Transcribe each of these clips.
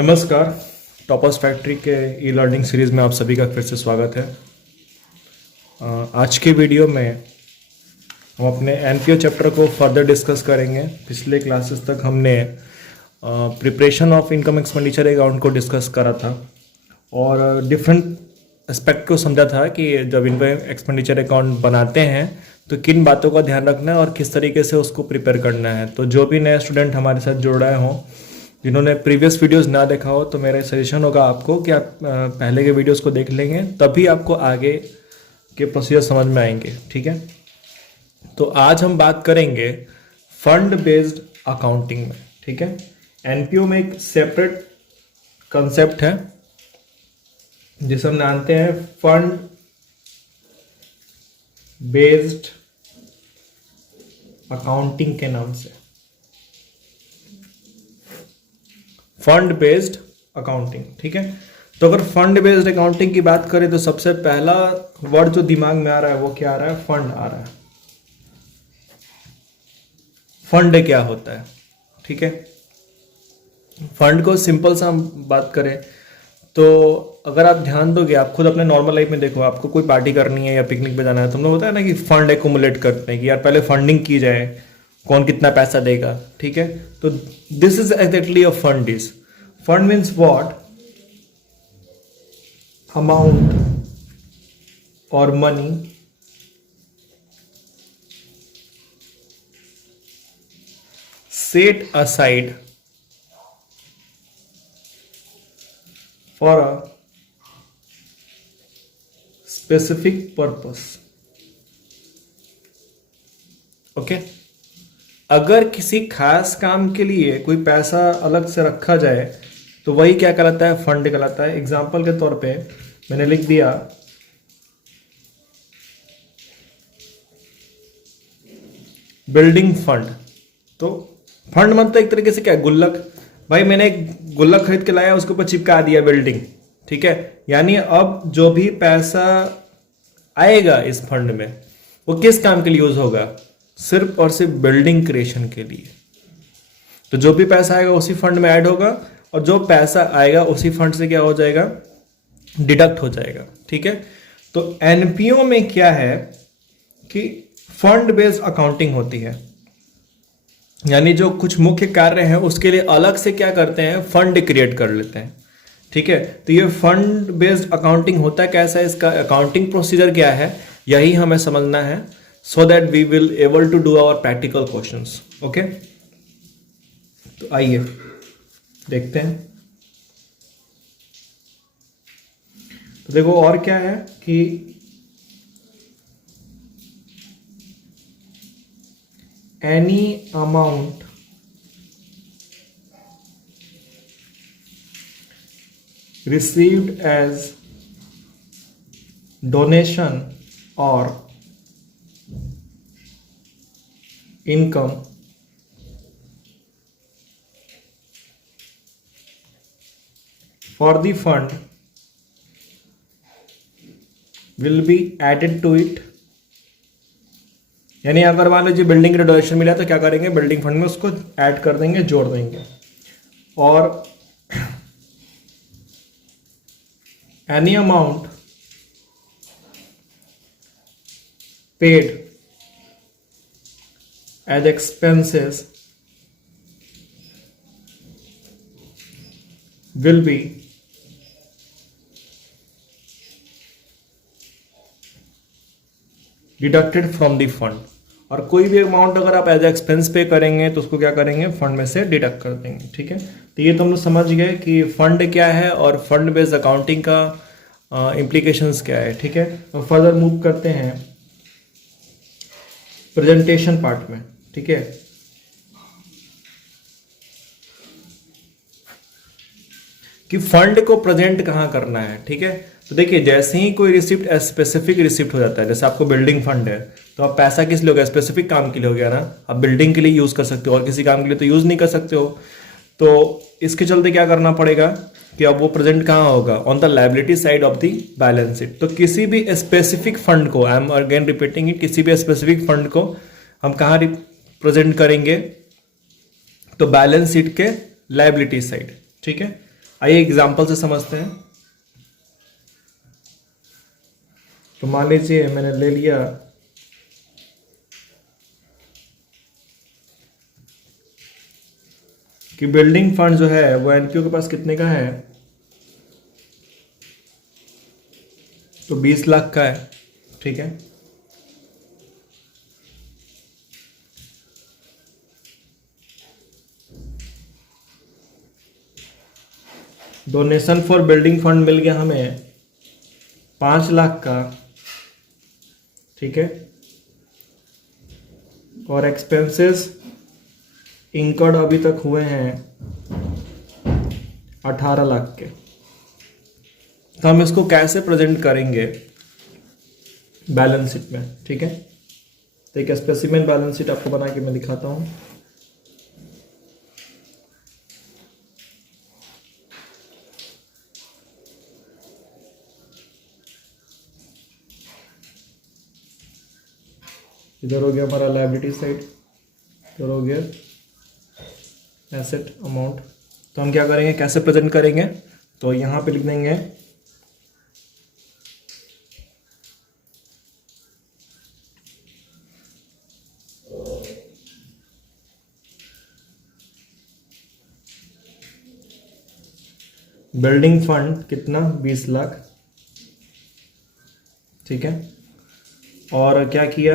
नमस्कार। Toppers factory के e learning series में आप सभी का फिर से स्वागत है। आज के वीडियो में हम अपने एनपीओ चैप्टर को फर्दर डिस्कस करेंगे। पिछले क्लासेस तक हमने preparation of income expenditure account को डिस्कस करा था और डिफरेंट एस्पेक्ट को समझा था कि जब इनकम एक्सपेंडिचर अकाउंट बनाते हैं तो किन बातों का ध्यान रखना है और किस तरीके से उसको प्रिपेयर करना है। तो जो भी नए स्टूडेंट हमारे साथ जुड़ रहे हों, जिन्होंने प्रीवियस वीडियोस ना देखा हो, तो मेरा सजेशन होगा आपको कि आप पहले के वीडियोस को देख लेंगे, तभी आपको आगे के प्रोसीजर समझ में आएंगे। ठीक है, तो आज हम बात करेंगे फंड बेस्ड अकाउंटिंग में। ठीक है, एनपीओ में एक सेपरेट कंसेप्ट है जिसे हम जानते हैं फंड बेस्ड अकाउंटिंग के नाम से। Fund based accounting. ठीक है, तो अगर फंड बेस्ड अकाउंटिंग की बात करें तो सबसे पहला वर्ड जो दिमाग में आ रहा है वो क्या आ रहा है? फंड आ रहा है। फंड क्या होता है? ठीक है, फंड को सिंपल सा हम बात करें तो अगर आप ध्यान दोगे, आप खुद अपने नॉर्मल लाइफ में देखो, आपको कोई पार्टी करनी है या पिकनिक पे जाना है, तुम लोग होता है ना कि फंड एक्यूमुलेट करते हैं कि यार पहले फंडिंग की जाए, कौन कितना पैसा देगा। ठीक है, तो this is exactly a fund. Is fund means what? Amount और money set aside for a specific purpose. Okay, अगर किसी खास काम के लिए कोई पैसा अलग से रखा जाए तो वही क्या कहलाता है? फंड कहलाता है। एग्जाम्पल के तौर पे मैंने लिख दिया बिल्डिंग फंड। तो फंड मतलब एक तरीके से क्या है? गुल्लक। भाई मैंने एक गुल्लक खरीद के लाया, उसके ऊपर चिपका दिया बिल्डिंग। ठीक है, यानी अब जो भी पैसा आएगा इस फंड में वो किस काम के लिए यूज होगा? सिर्फ और सिर्फ बिल्डिंग क्रिएशन के लिए। तो जो भी पैसा आएगा उसी फंड में ऐड होगा और जो पैसा आएगा उसी फंड से क्या हो जाएगा? डिडक्ट हो जाएगा। ठीक है, तो एनपीओ में क्या है कि फंड बेस्ड अकाउंटिंग होती है, यानी जो कुछ मुख्य कार्य हैं उसके लिए अलग से क्या करते हैं? फंड क्रिएट कर लेते हैं। ठीक है, तो ये फंड बेस्ड अकाउंटिंग होता है कैसा है, इसका अकाउंटिंग प्रोसीजर क्या है, यही हमें समझना है, so that we will able to do our practical questions. Okay, तो आइए देखते हैं। तो देखो और क्या है कि any amount received as donation or income for the fund will be added to it। यानी अगर मान लीजिए बिल्डिंग का डोनेशन मिला तो क्या करेंगे? बिल्डिंग फंड में उसको ऐड कर देंगे, जोड़ देंगे। और any amount paid as expenses will be deducted from the fund. और कोई भी अमाउंट अगर आप एज एक्सपेंस पे करेंगे तो उसको क्या करेंगे? फंड में से डिडक्ट कर देंगे। ठीक है, तो ये तो हम लोग समझ गए कि फंड क्या है और फंड बेस्ड अकाउंटिंग का इम्प्लीकेशंस क्या है। ठीक है, तो फर्दर मूव करते हैं प्रेजेंटेशन पार्ट में। ठीक है, कि फंड को प्रेजेंट कहाँ करना है। ठीक है, तो देखिए जैसे ही कोई रिसिप्ट स्पेसिफिक रिसिप्ट हो जाता है, जैसे आपको बिल्डिंग फंड है तो आप पैसा किस लिए हो गया? स्पेसिफिक काम के लिए हो गया ना। आप बिल्डिंग के लिए यूज कर सकते हो और किसी काम के लिए तो यूज नहीं कर सकते हो। तो इसके चलते क्या करना पड़ेगा कि अब वो प्रेजेंट कहाँ होगा? On the liability side of the balance sheet. तो किसी भी स्पेसिफिक फंड को, I am again repeating it, किसी भी स्पेसिफिक फंड को हम कहाँ प्रेजेंट करेंगे? तो बैलेंस शीट के लायबिलिटी साइड। ठीक है, आइए एग्जाम्पल से समझते हैं। तो मान लीजिए मैंने ले लिया कि बिल्डिंग फंड जो है वो एनपीओ के पास कितने का है, तो 20 लाख का है। ठीक है, डोनेशन फॉर बिल्डिंग फंड मिल गया हमें 5 लाख का। ठीक है, और एक्सपेंसेस इंकर्ड अभी तक हुए हैं 18 लाख के। तो हम इसको कैसे प्रेजेंट करेंगे बैलेंस शीट में। ठीक है, तो एक स्पेसिमेन बैलेंस शीट आपको बना के मैं दिखाता हूं। इधर हो गया हमारा लायबिलिटी साइड, इधर हो गया एसेट अमाउंट। तो हम क्या करेंगे, कैसे प्रेजेंट करेंगे, तो यहां पे लिख देंगे बिल्डिंग फंड कितना, 20 लाख। ठीक है, और क्या किया,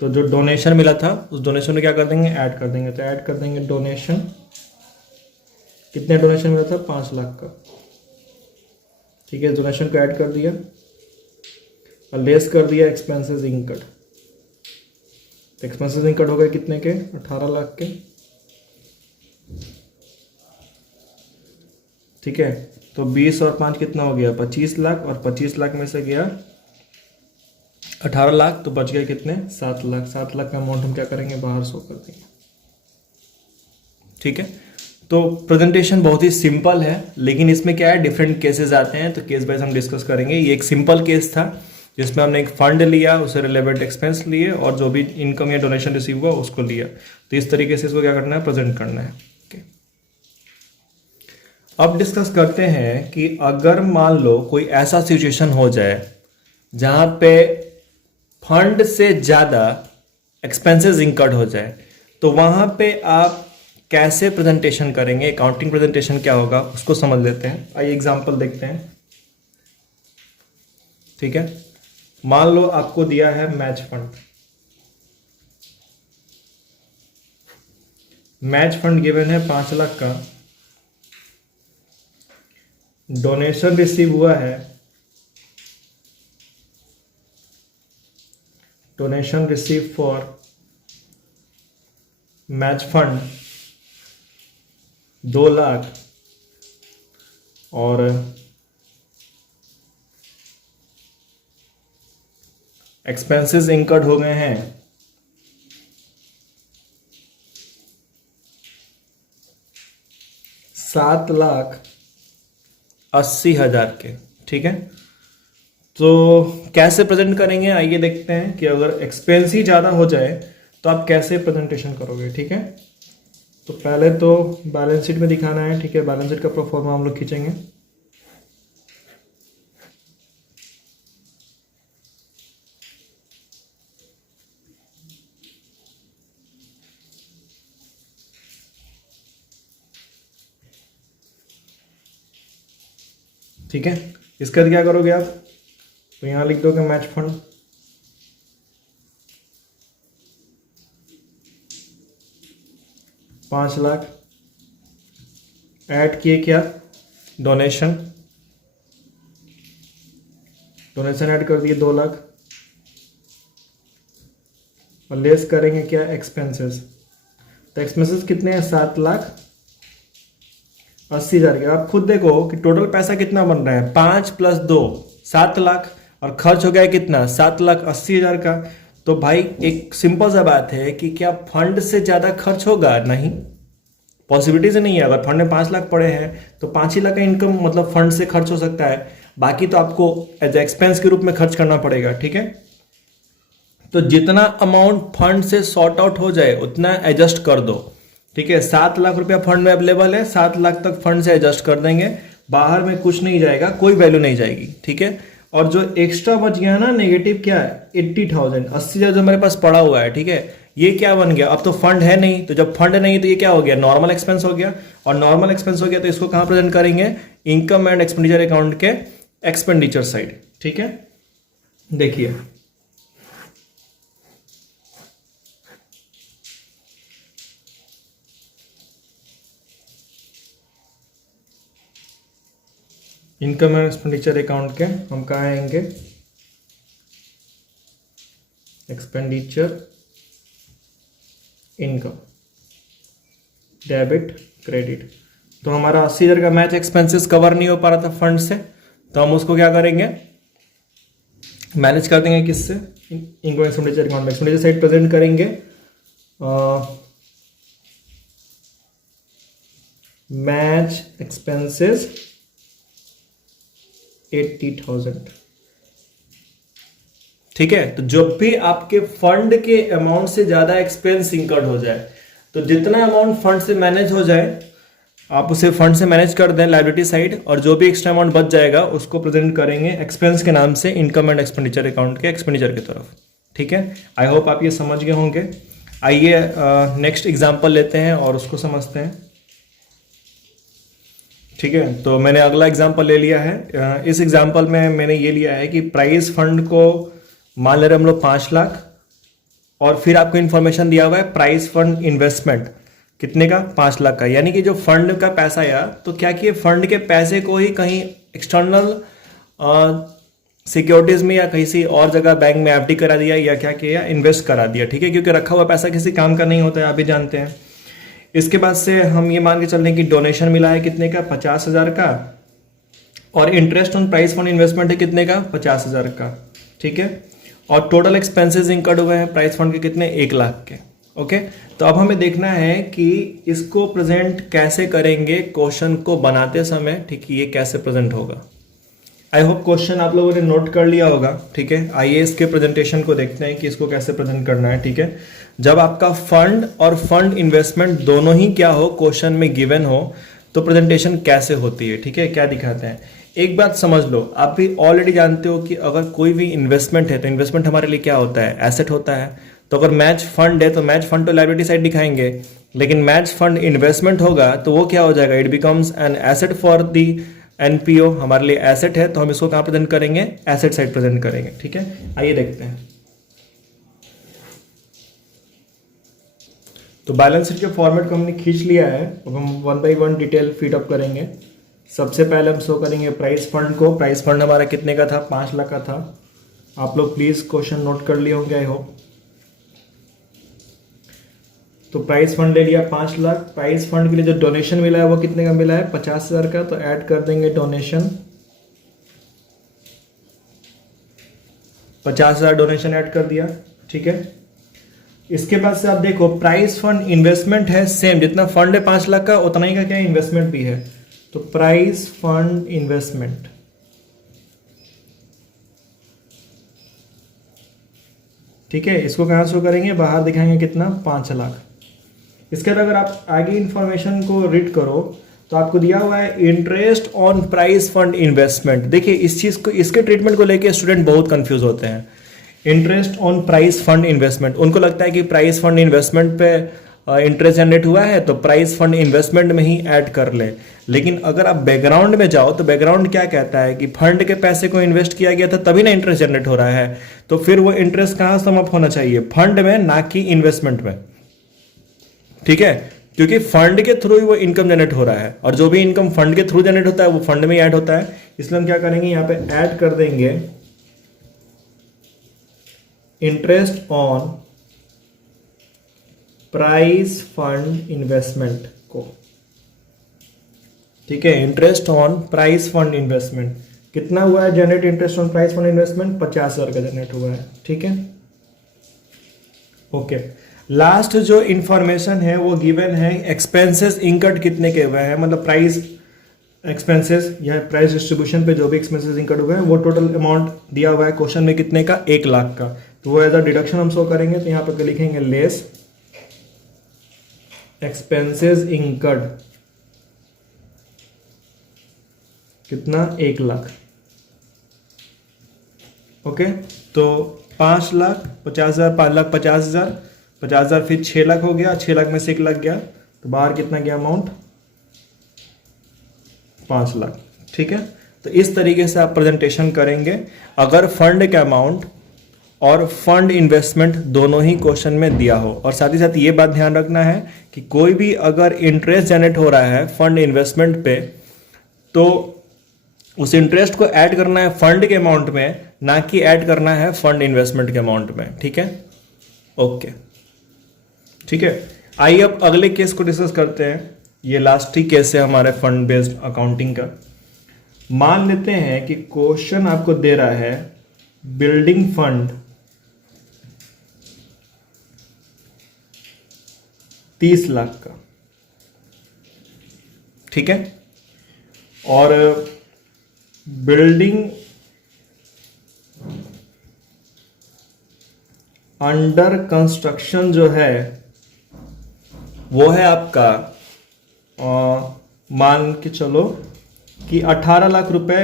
तो जो डोनेशन मिला था उस डोनेशन में क्या कर देंगे, ऐड कर देंगे। तो ऐड कर देंगे डोनेशन, कितने डोनेशन मिला था, 5 लाख का। ठीक है, डोनेशन को ऐड कर दिया और लेस कर दिया एक्सपेंसेस इंकर्ड। तो एक्सपेंसेस इंकर्ड हो गए कितने के, 18 लाख के। ठीक है, तो 20 और 5 कितना हो गया, 25 लाख, और 25 लाख में से गया 18 लाख, तो बच गए कितने, 7 लाख। 7 लाख का अमाउंट हम क्या करेंगे, बाहर शो कर देंगे। ठीक है, तो प्रेजेंटेशन बहुत ही सिंपल है, लेकिन इसमें क्या है, डिफरेंट केसेस आते हैं, तो केस वाइज हम डिस्कस करेंगे। ये एक सिंपल केस था जिसमें हमने एक फंड लिया, उसे रिलेवेंट एक्सपेंस लिए, और जो भी इनकम या डोनेशन रिसीव हुआ उसको लिया। तो इस तरीके से इसको क्या करना है, प्रेजेंट करना है। okay. अब डिस्कस करते हैं कि अगर मान लो कोई ऐसा सिचुएशन हो जाए जहां पे फंड से ज्यादा एक्सपेंसेस इंकर्ड हो जाए, तो वहां पे आप कैसे प्रेजेंटेशन करेंगे, अकाउंटिंग प्रेजेंटेशन क्या होगा उसको समझ लेते हैं। आइए एग्जांपल देखते हैं। ठीक है, मान लो आपको दिया है match fund. Match fund given है 5 लाख का, डोनेशन रिसीव हुआ है, donation receive for match fund 2 lakh, और एक्सपेंसेस इंकर्ड हो गए हैं 7,80,000 के। ठीक है, तो कैसे प्रेजेंट करेंगे, आइए देखते हैं कि अगर एक्सपेंस ही ज़्यादा हो जाए तो आप कैसे प्रेजेंटेशन करोगे। ठीक है, तो पहले तो बैलेंस शीट में दिखाना है। ठीक है, बैलेंस शीट का प्रोफॉर्मा हम लोग खींचेंगे। ठीक है, इसका क्या करोगे आप, तो यहां लिख दोगे मैच फंड, ₹5 लाख, ऐड किए क्या, डोनेशन, डोनेशन ऐड कर दिए 2 लाख, और लेस करेंगे क्या, एक्सपेंसेस। तो एक्सपेंसेस कितने हैं, 7,80,000 के। आप खुद देखो कि टोटल पैसा कितना बन रहा है, 5 + 2 7 लाख, और खर्च हो गया कितना, 7,80,000 का। तो भाई एक सिंपल सा बात है कि क्या फंड से ज्यादा खर्च होगा, नहीं, पॉसिबिलिटी से नहीं है। अगर फंड में 5 लाख पड़े हैं तो 5 ही लाख का इनकम मतलब फंड से खर्च हो सकता है, बाकी तो आपको एज एक्सपेंस के रूप में खर्च करना पड़ेगा। ठीक है, तो जितना अमाउंट फंड से सॉर्ट आउट हो जाए उतना एडजस्ट कर दो, ठीक है, 7 लाख रुपया फंड में अवेलेबल है, 7 लाख तक फंड से एडजस्ट कर देंगे, बाहर में कुछ नहीं जाएगा, कोई वैल्यू नहीं जाएगी। ठीक है, और जो एक्स्ट्रा बच गया ना नेगेटिव क्या है 80,000, 80,000 जो मेरे पास पड़ा हुआ है। ठीक है, ये क्या बन गया, अब तो फंड है नहीं, तो जब फंड नहीं तो ये क्या हो गया, नॉर्मल एक्सपेंस हो गया, और नॉर्मल एक्सपेंस हो गया तो इसको कहां प्रेजेंट करेंगे, इनकम एंड एक्सपेंडिचर अकाउंट के एक्सपेंडिचर साइड। ठीक है, देखिए इनकम एंड एक्सपेंडिचर अकाउंट के हम कहाँ आएंगे, एक्सपेंडिचर, इनकम, डेबिट, क्रेडिट। तो हमारा 80,000 का मैच एक्सपेंसेस कवर नहीं हो पा रहा था फंड से, तो हम उसको क्या करेंगे, मैनेज कर देंगे किससे, इनकम एक्सपेंडिचर अकाउंट में एक्सपेंडिचर साइड प्रेजेंट करेंगे, मैच एक्सपेंसेस 80,000। ठीक है, तो जब भी आपके फंड के अमाउंट से ज्यादा एक्सपेंस इंकर्ड हो जाए, तो जितना अमाउंट फंड से मैनेज हो जाए आप उसे फंड से मैनेज कर दें लायबिलिटी साइड, और जो भी एक्स्ट्रा अमाउंट बच जाएगा उसको प्रेजेंट करेंगे एक्सपेंस के नाम से इनकम एंड एक्सपेंडिचर अकाउंट के एक्सपेंडिचर की तरफ। ठीक है, आई होप आप ये समझ गए होंगे। आइए नेक्स्ट एग्जांपल लेते हैं और उसको समझते हैं। ठीक है, तो मैंने अगला एग्जांपल ले लिया है। इस एग्जांपल में मैंने ये लिया है कि प्राइस फंड को मान ले रहे हम लोग 5 लाख, और फिर आपको इंफॉर्मेशन दिया हुआ है प्राइस फंड इन्वेस्टमेंट कितने का, 5 लाख का। यानी कि जो फंड का पैसा आया, तो क्या किए, फंड के पैसे को ही कहीं एक्सटर्नल सिक्योरिटीज में या किसी और जगह बैंक में एफडी करा दिया, या क्या किया, इन्वेस्ट करा दिया। ठीक है, क्योंकि रखा हुआ पैसा किसी काम का नहीं होता है, आप भी जानते हैं। इसके बाद से हम ये मान के चल रहे हैं कि डोनेशन मिला है कितने का, 50,000 का, और interest on price fund investment है कितने का, 50,000 का। ठीक है, और टोटल एक्सपेंसेस इंकर्ड हुए हैं प्राइस फंड के कितने, 1 लाख के। ओके, तो अब हमें देखना है कि इसको प्रेजेंट कैसे करेंगे क्वेश्चन को बनाते समय। ठीक है, ये कैसे प्रेजेंट होगा, आई होप क्वेश्चन आप लोगों ने नोट कर लिया होगा। ठीक है, आइए इसके प्रेजेंटेशन को देखते हैं कि इसको कैसे प्रेजेंट करना है। ठीक है, जब आपका फंड और फंड इन्वेस्टमेंट दोनों ही क्या हो, क्वेश्चन में गिवन हो, तो प्रेजेंटेशन कैसे होती है। ठीक है, क्या दिखाते हैं, एक बात समझ लो, आप भी ऑलरेडी जानते हो कि अगर कोई भी इन्वेस्टमेंट है तो इन्वेस्टमेंट हमारे लिए क्या होता है, एसेट होता है। तो अगर मैच फंड है तो मैच फंड तो लायबिलिटी साइड दिखाएंगे, लेकिन मैच फंड इन्वेस्टमेंट होगा तो वो क्या हो जाएगा, it becomes an asset for the NPO, हमारे लिए एसेट है, तो हम इसको कहां प्रेजेंट करेंगे, एसेट साइड प्रेजेंट करेंगे। ठीक है, आइए देखते हैं। तो बैलेंस शीट के फॉर्मेट को हमने खींच लिया है, अब हम 1 बाई 1 डिटेल फीड अप करेंगे। सबसे पहले हम शो करेंगे प्राइस फंड को। प्राइस फंड हमारा कितने का था, 5 लाख का था। आप लोग प्लीज क्वेश्चन नोट कर लिए होंगे आई होप। तो प्राइस फंड ले लिया 5 लाख। प्राइस फंड के लिए जो डोनेशन मिला है वो कितने का मिला है, 50,000 का, तो ऐड कर देंगे डोनेशन, 50,000 डोनेशन ऐड कर दिया। ठीक है, इसके बाद से आप देखो प्राइस फंड इन्वेस्टमेंट है सेम, जितना फंड है 5 लाख का उतना ही का क्या इन्वेस्टमेंट भी है। तो प्राइस फंड इन्वेस्टमेंट, ठीक है, इसको कहां शो करेंगे, बाहर दिखाएंगे कितना, 5 लाख। इसके बाद अगर आप आगे इंफॉर्मेशन को रीड करो तो आपको दिया हुआ है interest on price fund investment. देखिए इस चीज को, इसके ट्रीटमेंट को लेके स्टूडेंट बहुत कंफ्यूज होते हैं। Interest on price fund investment, उनको लगता है कि प्राइस फंड इन्वेस्टमेंट पे इंटरेस्ट जनरेट हुआ है तो प्राइस फंड इन्वेस्टमेंट में ही ऐड कर ले। लेकिन अगर आप बैकग्राउंड में जाओ तो बैकग्राउंड क्या कहता है कि फंड के पैसे को इन्वेस्ट किया गया था तभी ना इंटरेस्ट जनरेट हो रहा है, तो फिर वो इंटरेस्ट कहां सम अप होना चाहिए, फंड में, ना कि इन्वेस्टमेंट में। ठीक है, क्योंकि फंड के थ्रू ही वो इनकम जनरेट हो रहा है, और जो भी इनकम फंड के थ्रू जनरेट होता है वो फंड में ही ऐड होता है। इसलिए हम क्या करेंगे, यहां पे ऐड कर देंगे interest on price fund investment को। ठीक है, interest on price fund investment कितना हुआ है generate, interest on price fund investment 50,000 का जनरेट हुआ है। ठीक है, ओके। लास्ट जो इंफॉर्मेशन है वो गिवन है एक्सपेंसेस इंकर्ड कितने के हुए हैं, मतलब प्राइस एक्सपेंसेस या प्राइस डिस्ट्रीब्यूशन पे जो भी एक्सपेंसेस इंकर्ड हुए हैं वो टोटल अमाउंट दिया हुआ है क्वेश्चन में कितने का, 1 लाख का। तो वो एज अ डिडक्शन हम शो करेंगे, तो यहाँ पर लिखेंगे लेस एक्सपेंसेस इंकर्ड कितना, 1,00,000। ओके, तो 5,00,000, 50,000, 5,00,000, 50,000, 50,000 फिर 6,00,000 हो गया, 6,00,000 में से 1,00,000 गया, तो बाहर कितना गया अमाउंट, 5,00,000। ठीक है, तो इस तरीके से आप प्रेजेंटेशन करेंगे अगर फंड का अमाउंट और फंड इन्वेस्टमेंट दोनों ही क्वेश्चन में दिया हो। और साथ ही साथ ये बात ध्यान रखना है कि कोई भी अगर इंटरेस्ट जनरेट हो रहा है फंड इन्वेस्टमेंट पे, तो उस इंटरेस्ट को ऐड करना है फंड के अमाउंट में, ना कि ऐड करना है फंड इन्वेस्टमेंट के अमाउंट में। ठीक है, ओके, ठीक है। आइए अब अगले केस को डिस्कस करते हैं। ये लास्ट ही केस है हमारे फंड बेस्ड अकाउंटिंग का। मान लेते हैं कि क्वेश्चन आपको दे रहा है बिल्डिंग फंड 30,00,000 का, ठीक है, और बिल्डिंग अंडर कंस्ट्रक्शन जो है वो है आपका मान के चलो कि 18,00,000 रुपए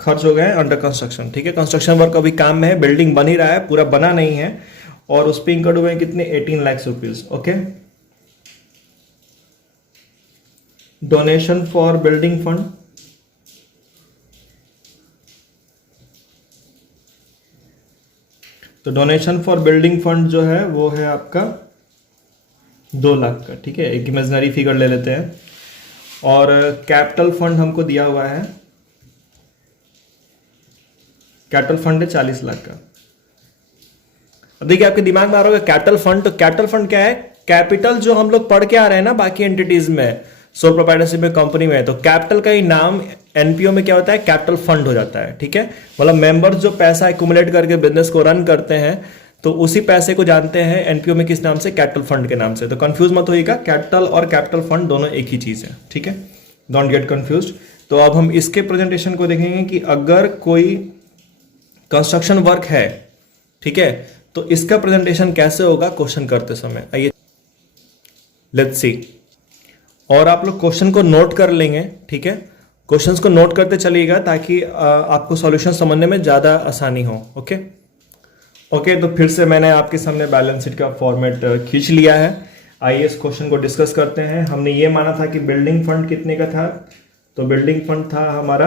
खर्च हो गए अंडर कंस्ट्रक्शन। ठीक है, कंस्ट्रक्शन वर्क अभी काम में है, बिल्डिंग बन ही रहा है, पूरा बना नहीं है, और उस पर इंकर्ड हुए हैं कितने, 18,00,000 rupees. Okay, donation for building fund, तो डोनेशन फॉर बिल्डिंग फंड जो है वो है आपका 2,00,000 का। ठीक है, एक इमेजिनरी फिगर ले लेते हैं। और कैपिटल फंड हमको दिया हुआ है, कैपिटल फंड है 40,00,000 का। अब देखिए आपके दिमाग में आ रहा होगा कैपिटल फंड, तो कैपिटल फंड क्या है, कैपिटल जो हम लोग पढ़ के आ रहे हैं ना बाकी एंटिटीज में, सोल प्रोप्राइटरशिप में, कंपनी में, तो कैपिटल का ही नाम एनपीओ में क्या होता है, कैपिटल फंड हो जाता है। ठीक है, मतलब मेंबर्स जो पैसा एक्यूमुलेट करके बिजनेस को रन करते हैं, तो उसी पैसे को जानते हैं एनपीओ में किस नाम से, कैपिटल फंड के नाम से। तो कंफ्यूज मत होइएगा, कैपिटल और कैपिटल फंड दोनों एक ही चीज है। ठीक है, डोंट गेट कंफ्यूज्ड। तो अब हम इसके प्रेजेंटेशन को देखेंगे कि अगर कोई कंस्ट्रक्शन वर्क है, ठीक है, तो इसका प्रेजेंटेशन कैसे होगा क्वेश्चन करते समय। आइए लेट्स सी। और आप लोग क्वेश्चन को नोट कर लेंगे। ठीक है, क्वेश्चंस को नोट करते चलिएगा ताकि आपको सॉल्यूशन समझने में ज्यादा आसानी हो। ओके ओके, तो फिर से मैंने आपके सामने बैलेंस शीट का फॉर्मेट खींच लिया है। आइए इस क्वेश्चन को डिस्कस करते हैं। हमने ये माना था कि बिल्डिंग फंड कितने का था, तो बिल्डिंग फंड था हमारा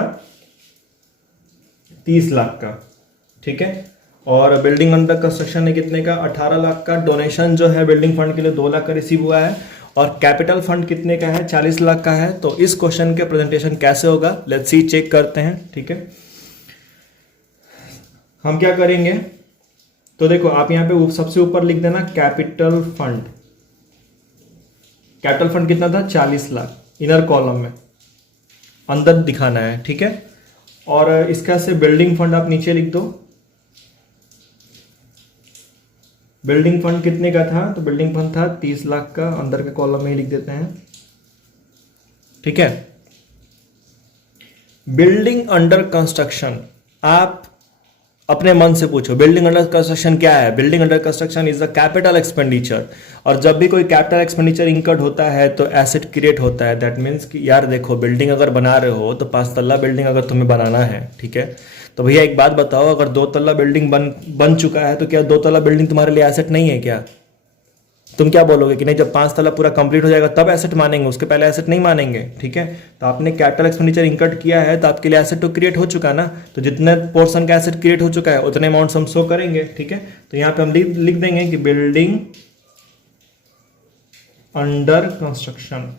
30,00,000 का। ठीक है, और बिल्डिंग अंडर कंस्ट्रक्शन है कितने का, 18,00,000 का। डोनेशन जो है बिल्डिंग फंड के लिए 2,00,000 का रिसीव हुआ है, और कैपिटल फंड कितने का है, 40,00,000 का है। तो इस क्वेश्चन के प्रेजेंटेशन कैसे होगा, लेट्स सी, चेक करते हैं। ठीक है, हम क्या करेंगे, तो देखो आप यहां पे सबसे ऊपर लिख देना कैपिटल फंड। कैपिटल फंड कितना था, 40,00,000, इनर कॉलम में अंदर दिखाना है। ठीक है, और इसका से बिल्डिंग फंड आप नीचे लिख दो। बिल्डिंग फंड कितने का था, तो बिल्डिंग फंड था 30,00,000 का, अंदर के कॉलम में ही लिख देते हैं। ठीक है, बिल्डिंग अंडर कंस्ट्रक्शन, आप अपने मन से पूछो बिल्डिंग अंडर कंस्ट्रक्शन क्या है। Building under construction is the capital expenditure, और जब भी कोई कैपिटल एक्सपेंडिचर इंकर्ड होता है तो एसेट क्रिएट होता है। दैट मीन्स कि यार देखो, बिल्डिंग अगर बना रहे हो तो 5 तल्ला बिल्डिंग अगर तुम्हें बनाना है, ठीक है, तो भैया एक बात बताओ, अगर 2 तल्ला बिल्डिंग बन चुका है तो क्या 2 तल्ला बिल्डिंग तुम्हारे लिए एसेट नहीं है क्या? तुम क्या बोलोगे कि नहीं, जब 5 तल्ला पूरा कंप्लीट हो जाएगा तब एसेट मानेंगे, उसके पहले एसेट नहीं मानेंगे। ठीक है, तो आपने कैपिटल एक्सपेंडिचर इंकर्ड किया है तो आपके लिए एसेट तो क्रिएट हो चुका ना, तो जितने पोर्शन का एसेट क्रिएट हो चुका है उतने अमाउंट हम शो करेंगे। ठीक है, तो यहाँ पे हम लिख देंगे कि बिल्डिंग अंडर कंस्ट्रक्शन।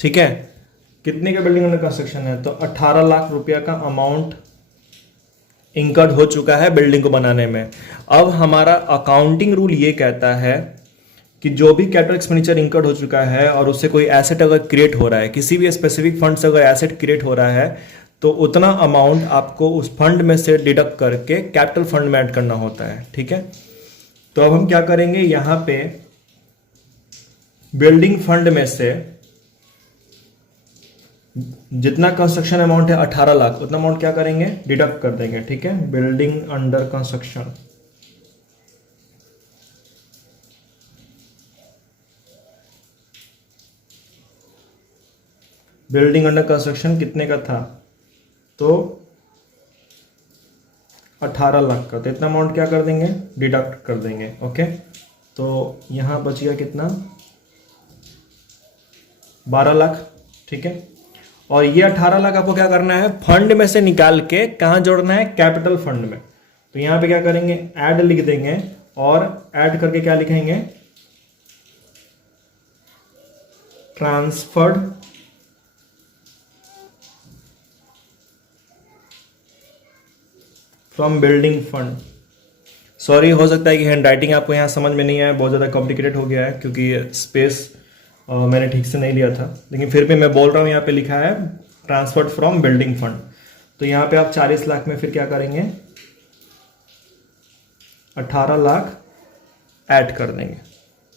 ठीक है, कितने का बिल्डिंग अंडर कंस्ट्रक्शन है, तो 18,00,000 रुपया का अमाउंट इंकर्ड हो चुका है बिल्डिंग को बनाने में। अब हमारा अकाउंटिंग रूल ये कहता है कि जो भी कैपिटल एक्सपेंडिचर इंकर्ड हो चुका है और उससे कोई एसेट अगर क्रिएट हो रहा है, किसी भी स्पेसिफिक फंड से अगर एसेट क्रिएट हो रहा है, तो उतना अमाउंट आपको उस फंड में से डिडक्ट करके कैपिटल फंड में ऐड करना होता है। ठीक है, तो अब हम क्या करेंगे, यहां पे बिल्डिंग फंड में से जितना कंस्ट्रक्शन अमाउंट है 18,00,000, उतना अमाउंट क्या करेंगे, डिडक्ट कर देंगे। ठीक है, building under construction building under construction कितने का था, तो 18 लाख का। तो इतना अमाउंट क्या कर देंगे, डिडक्ट कर देंगे। ओके, तो यहाँ बच गया कितना, 12 लाख। ठीक है, और ये 18 लाख आपको क्या करना है, फंड में से निकाल के कहाँ जोड़ना है, कैपिटल फंड में। तो यहाँ पे क्या करेंगे, ऐड लिख देंगे, और ऐड करके क्या लिखेंगे, transferred from building fund. Sorry, हो सकता है कि हैंड राइटिंग आपको यहाँ समझ में नहीं आया, बहुत ज़्यादा कॉम्प्लिकेटेड हो गया है क्योंकि स्पेस मैंने ठीक से नहीं लिया था, लेकिन फिर भी मैं बोल रहा हूँ, यहाँ पे लिखा है ट्रांसफर्ड फ्रॉम बिल्डिंग फंड। तो यहाँ पे आप 40 लाख में फिर क्या करेंगे, 18 लाख ऐड कर देंगे।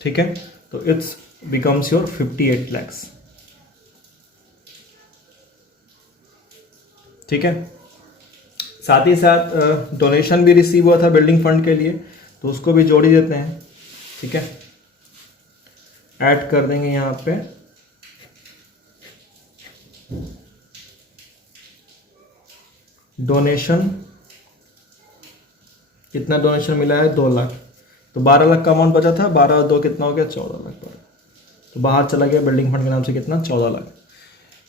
ठीक है, तो इट्स बिकम्स योर 58 लैक्स। ठीक है, साथ ही साथ डोनेशन भी रिसीव हुआ था बिल्डिंग फंड के लिए, तो उसको भी जोड़ ही देते हैं। ठीक है, ऐड कर देंगे यहाँ पे डोनेशन, कितना डोनेशन मिला है, 2 लाख। तो 12 लाख का अमाउंट बचा था, 12 और 2 कितना हो गया, 14 लाख। तो बाहर चला गया बिल्डिंग फंड के नाम से कितना, 14 लाख।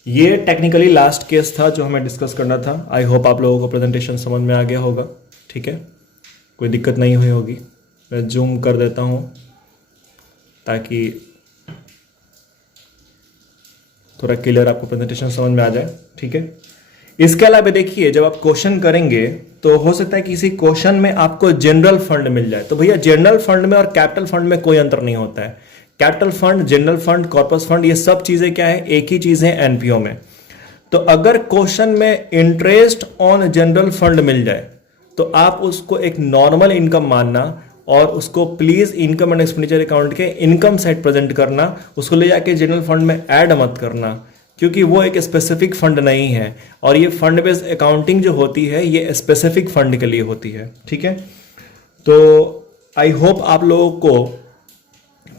ये टेक्निकली लास्ट केस था जो हमें डिस्कस करना था। आई होप आप लोगों को प्रेजेंटेशन समझ में आ गया होगा। ठीक है, कोई दिक्कत नहीं हुई होगी। मैं जूम कर देता हूँ ताकि थोड़ा क्लियर आपको प्रेजेंटेशन समझ में आ जाए। ठीक है, इसके अलावा देखिए, जब आप क्वेश्चन करेंगे तो हो सकता है किसी क्वेश्चन में आपको जनरल फंड मिल जाए। तो भैया जनरल फंड में और कैपिटल फंड में कोई अंतर नहीं होता है। Capital fund, general fund, corpus fund, ये सब चीजें क्या है, एक ही चीज है एनपीओ में। तो अगर क्वेश्चन में इंटरेस्ट ऑन जनरल फंड मिल जाए तो आप उसको एक नॉर्मल इनकम मानना और उसको please income and expenditure account के इनकम साइड प्रेजेंट करना, उसको ले जाके जनरल फंड में ऐड मत करना, क्योंकि वो एक स्पेसिफिक फंड नहीं है। और ये फंड बेस्ड अकाउंटिंग जो होती है ये स्पेसिफिक फंड के लिए होती है। ठीक है, तो आई होप आप लोगों को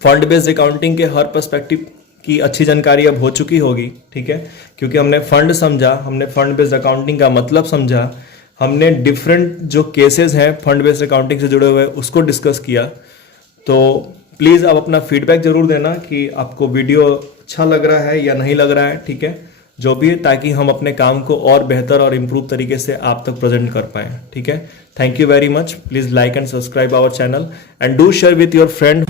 फंड बेस्ड अकाउंटिंग के हर पर्सपेक्टिव की अच्छी जानकारी अब हो चुकी होगी। ठीक है, क्योंकि हमने फंड समझा, हमने फंड बेस्ड अकाउंटिंग का मतलब समझा, हमने डिफरेंट जो केसेस हैं फंड बेस्ड अकाउंटिंग से जुड़े हुए उसको डिस्कस किया। तो प्लीज़ आप अपना फीडबैक जरूर देना कि आपको वीडियो अच्छा लग रहा है या नहीं लग रहा है। ठीक है, जो भी है, ताकि हम अपने काम को और बेहतर और इम्प्रूव तरीके से आप तक प्रेजेंट कर पाएँ। ठीक है, thank you very much. Please like and subscribe our channel and do share with your friend.